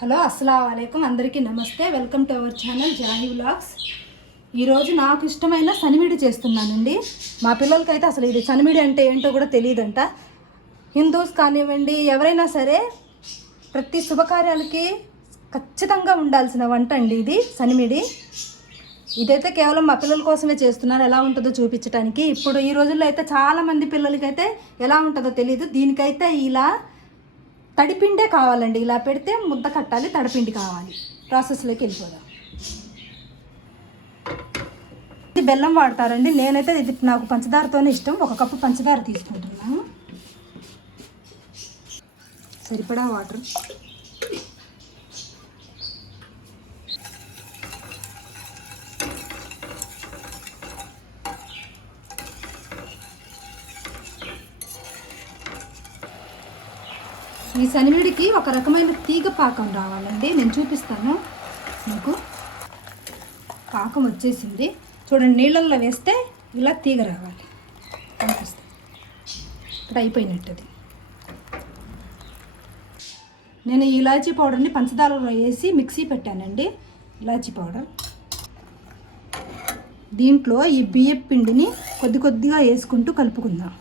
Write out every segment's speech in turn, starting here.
Hello అస్సలం అయికం అందరికీ నమస్తే. Welcome to our channel Jahi vlogs. ఈరోజు నాకు ఇష్టమైన సనిమిడి చేస్తున్నానండి. మా పిల్లలకైతే అసలు ఇది సనిమిడి అంటే ఏంటో కూడా తెలియదంట హిందూస్ కానివ్వండి ఎవరైనా సరే ప్రతి శుభకార్యాలకి ఖచ్చితంగా ఉండాల్సిన వంట అండి ఇది సనిమిడి ఇదైతే కేవలం మా పిల్లల కోసమే చేస్తున్నారు. ఎలా ఉంటుందో చూపించడానికి ఇప్పుడు ఈ రోజుల్లో అయితే చాలామంది పిల్లలకైతే ఎలా ఉంటుందో తెలియదు దీనికైతే ఇలా తడిపిండే కావాలండి. ఇలా పెడితే ముద్ద కట్టాలి తడిపిండి కావాలి. ప్రాసెస్లోకి వెళ్ళిపోదాం. ఇది బెల్లం వాడతారండి. నేనైతే ఇది నాకు పంచదారతోనే ఇష్టం. ఒక కప్పు పంచదార తీసుకుంటున్నాను. సరిపడా వాటర్. ఈ సనివిడికి ఒక రకమైన తీగ పాకం రావాలండి. నేను చూపిస్తాను. మీకు పాకం వచ్చేసింది. చూడండి నీళ్ళల్లో వేస్తే ఇలా తీగ రావాలి. కనిపిస్తుంది ఇక్కడ అయిపోయినట్టుది. నేను ఈ ఇలాచీ పౌడర్ని పంచదారలో వేసి మిక్సీ పెట్టానండి. ఇలాచీ పౌడర్. దీంట్లో ఈ బియ్యం పిండిని కొద్ది కొద్దిగా వేసుకుంటూ కలుపుకుందాం.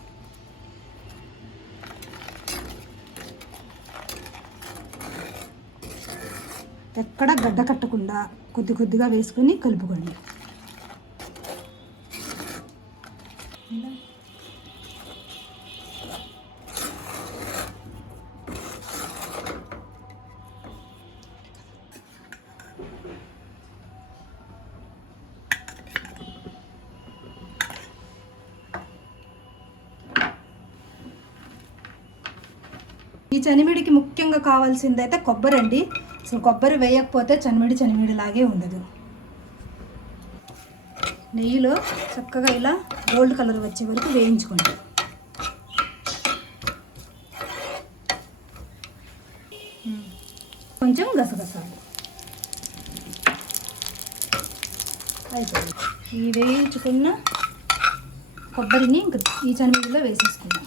ఎక్కడ గడ్డ కట్టకుండా కొద్ది కొద్దిగా వేసుకొని కలుపుకోండి. ఈ చనిమిడికి ముఖ్యంగా కావాల్సింది అయితే కొబ్బరి అండి అసలు కొబ్బరి వేయకపోతే చనిమిడి చనిమిడి లాగే ఉండదు. నెయ్యిలో చక్కగా ఇలా గోల్డ్ కలర్ వచ్చే వరకు వేయించుకోండి. కొంచెం గసగసాలు అయిపోయింది. ఈ వేయించుకున్న కొబ్బరిని ఇంక ఈ చనిమిడిలో వేసేసుకుందాం.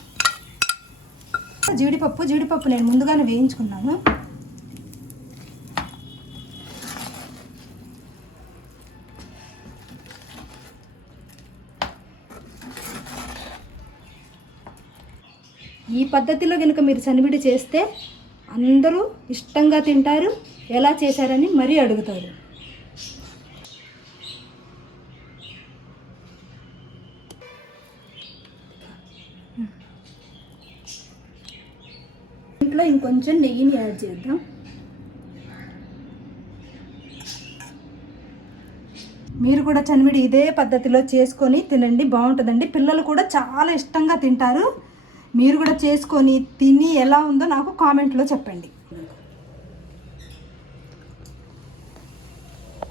జీడిపప్పు జీడిపప్పు నేను ముందుగానే వేయించుకున్నాను. ఈ పద్ధతిలో కనుక మీరు సనివిడి చేస్తే అందరూ ఇష్టంగా తింటారు. ఎలా చేశారని మరీ అడుగుతారు. ఇంట్లో ఇంకొంచెం నెయ్యిని యాడ్ చేద్దాం. మీరు కూడా చనివిడి ఇదే పద్ధతిలో చేసుకొని తినండి బాగుంటుందండి. పిల్లలు కూడా చాలా ఇష్టంగా తింటారు. మీరు కూడా చేసుకొని తిని ఎలా ఉందో నాకు కామెంట్లో చెప్పండి.